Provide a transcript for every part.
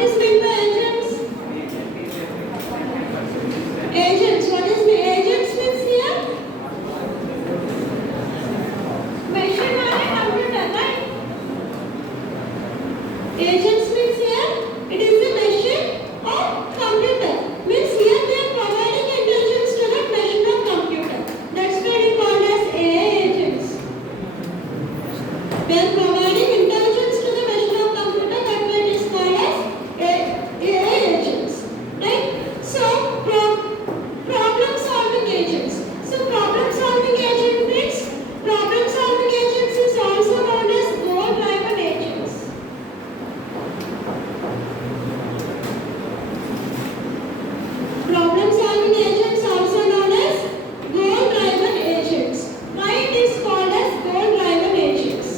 is meant by agents? Agents. What is the agents means here? Machine or a computer, right? Agents means here it is the machine or computer. Means here they are providing intelligence to the machine or computer. That's why we call as AI agents. They are providing intelligence to the machine or computer. That's why it is called as AI agents. Right? So problem solving agents. So problem solving agent means problem solving agents is also known as goal driven agents. Problem solving agents also known as goal driven agents. Why it is called as goal driven agents?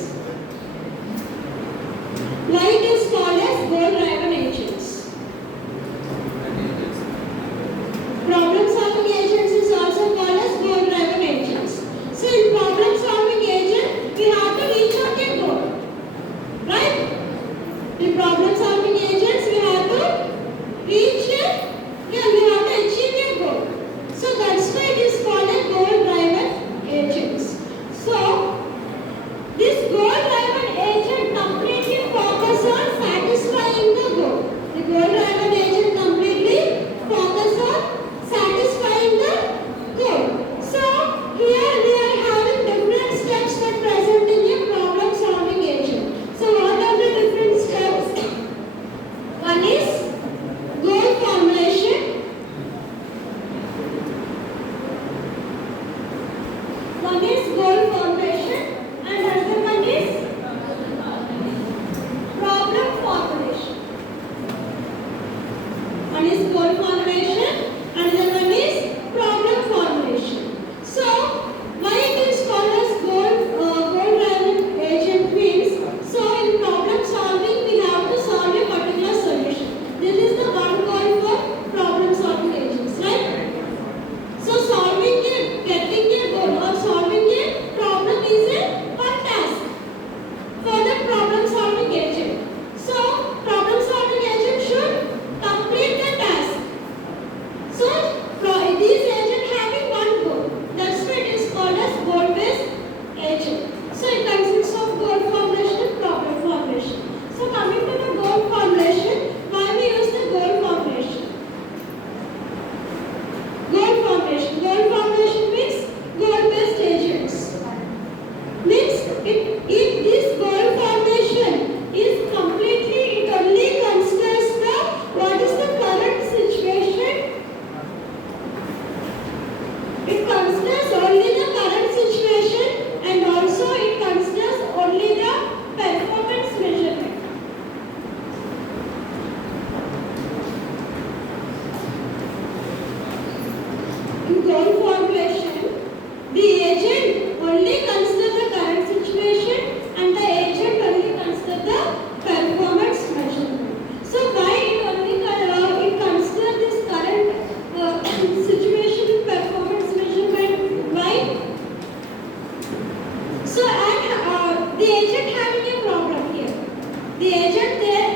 Why it is called as goal driven agents? Problem solving agents is also called as goal driven agents. So in problem solving agent we have to reach out a goal. Right? In problem solving agents we have to reach we have to achieve a goal. So that's why it is called a goal driven agents. So this goal driven agent completely focus on satisfying the goal. The goal driven agent completely focus on satisfying the goal. So here we are having different steps that present in a problem solving agent. So what are the different steps? One is goal formulation. One is goal formulation and another one is problem formulation. One is goal formulation, another one is problem formulation. So why it is called as goal driven agent means, so in problem solving we have to solve a particular solution. This is the one goal for problem solving agents, right? So getting a goal or solving a problem is a one task for the problem solving agent. So problem solving agent should complete the task. So these agents having one goal. That's why it is called as goal based agent. So it consists of goal formulation and problem formulation. So coming to the goal formulation, why we use the goal formulation? Goal formulation. Goal formulation means goal based agents. Means if this goal formulation is completely, it only considers the what is the current situation. It considers only the current situation and also it considers only the performance measurement. In goal formulation, the agent only considers the current situation and the agent only considers the performance measurement. So why it only it considers this current situation performance measurement? Why? So the agent having a problem here. The agent they are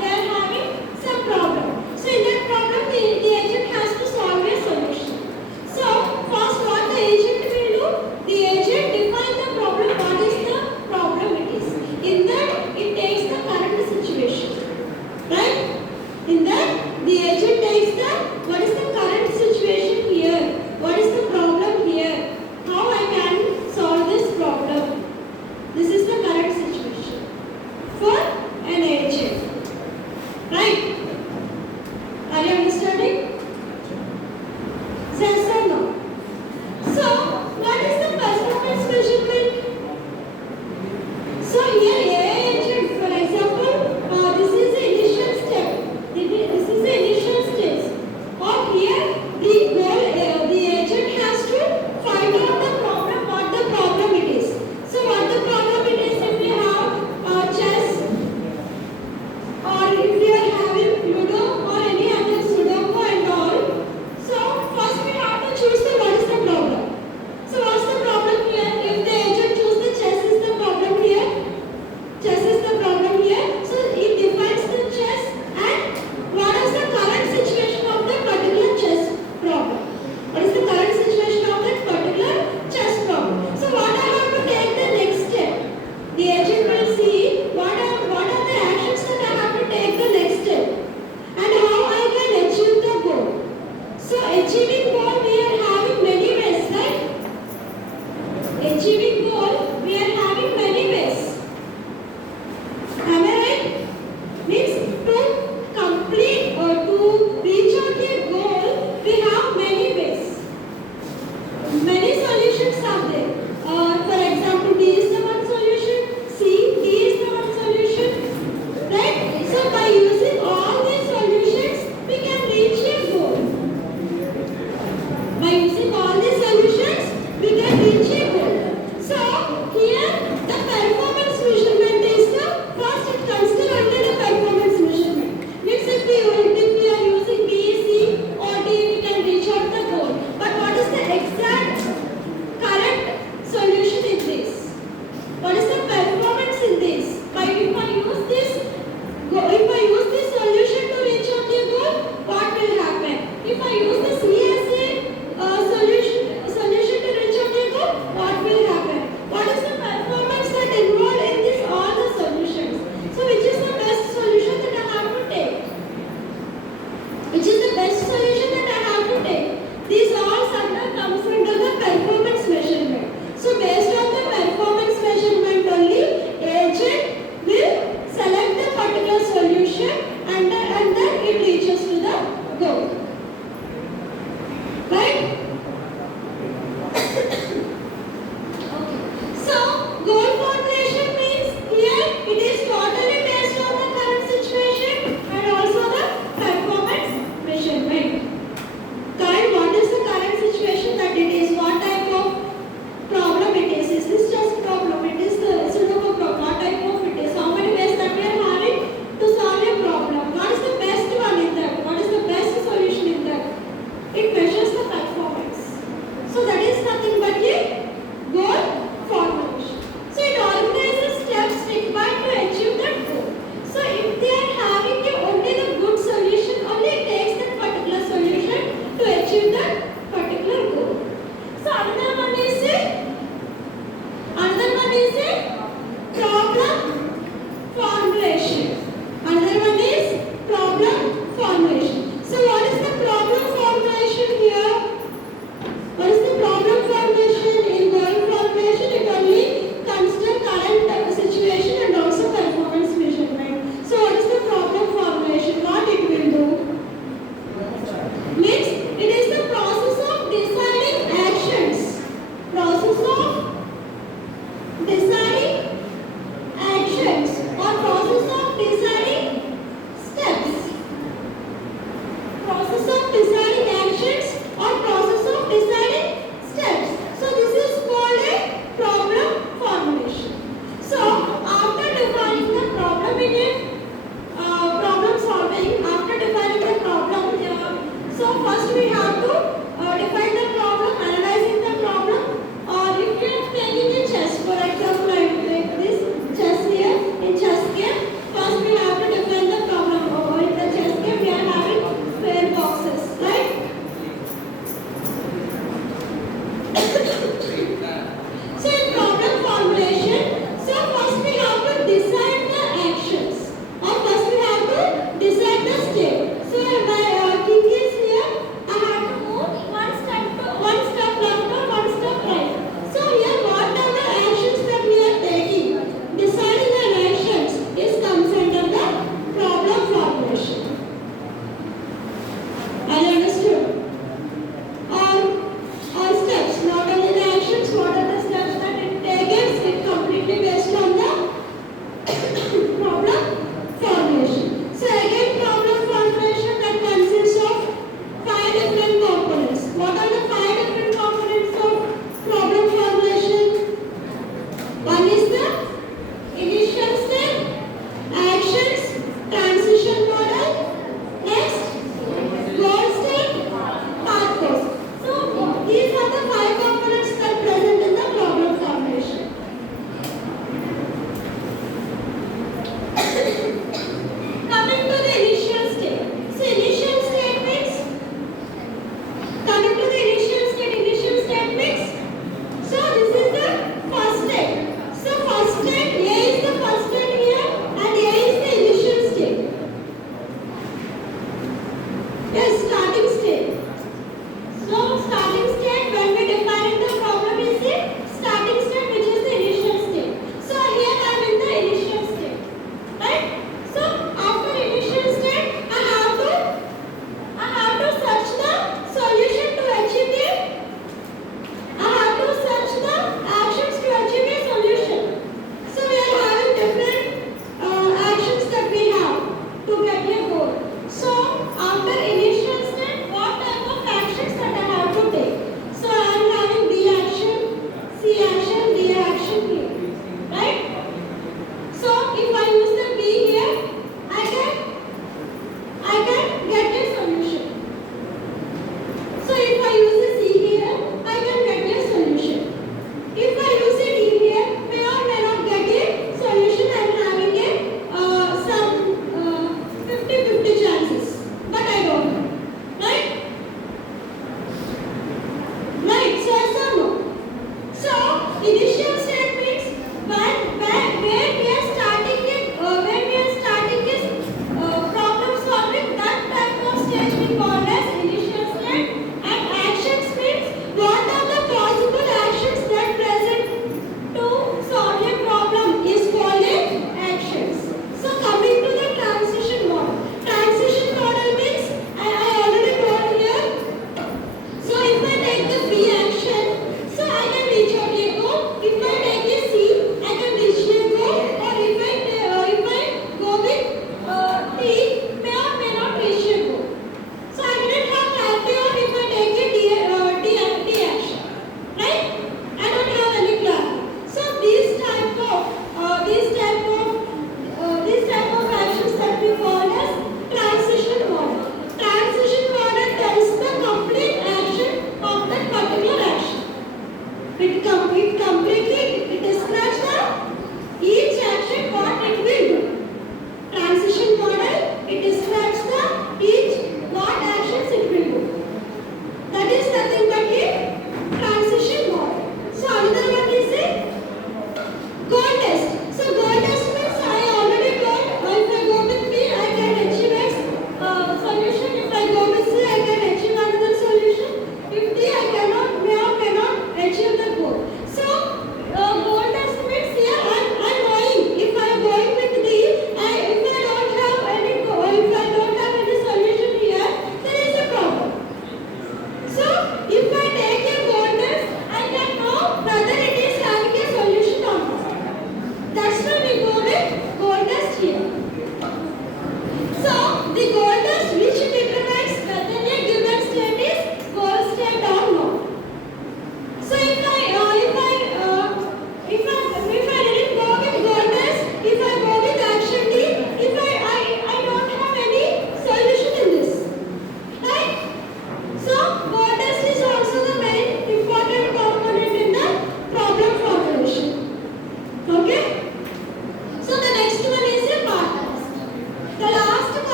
having some problem. So in that problem the agent has to solve a solution. So first what the agent will do? The agent define the problem. What is the problem it is? In that it takes the current situation. Right? In that the agent takes the what is the current situation here? What is the problem here? How I can solve this problem? This is the current situation for an agent. Right? Are you understanding? Yes or no? So, what is the performance measurement? So here AI agent, for example, this is the initial step. This is the initial stage. Or here the agent has to find out the problem, what the problem it is. So what the problem it is, if we have chess or if we are having Ludo or any other Sudoku and all. So first we have to choose the what is the problem. So what's the problem here? If the agent choose the chess is the problem here. Chess is the problem here. So it defines the chess and formation, and then it reaches to the goal. Right? Okay. So, goal formulation means here it is totally based on the current situation and also the performance measurement. What is the current situation that it is? What type of problem it is? Is this just problem? It is the result of a problem. What type of it is? How many ways that we are having to solve a problem?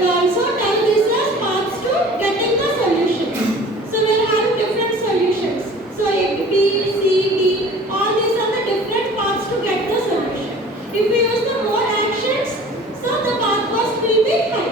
We also tell this as paths to getting the solution. So we are having different solutions. So A, B, C, D, all these are the different paths to get the solution. If we use the more actions, so the path cost will be higher.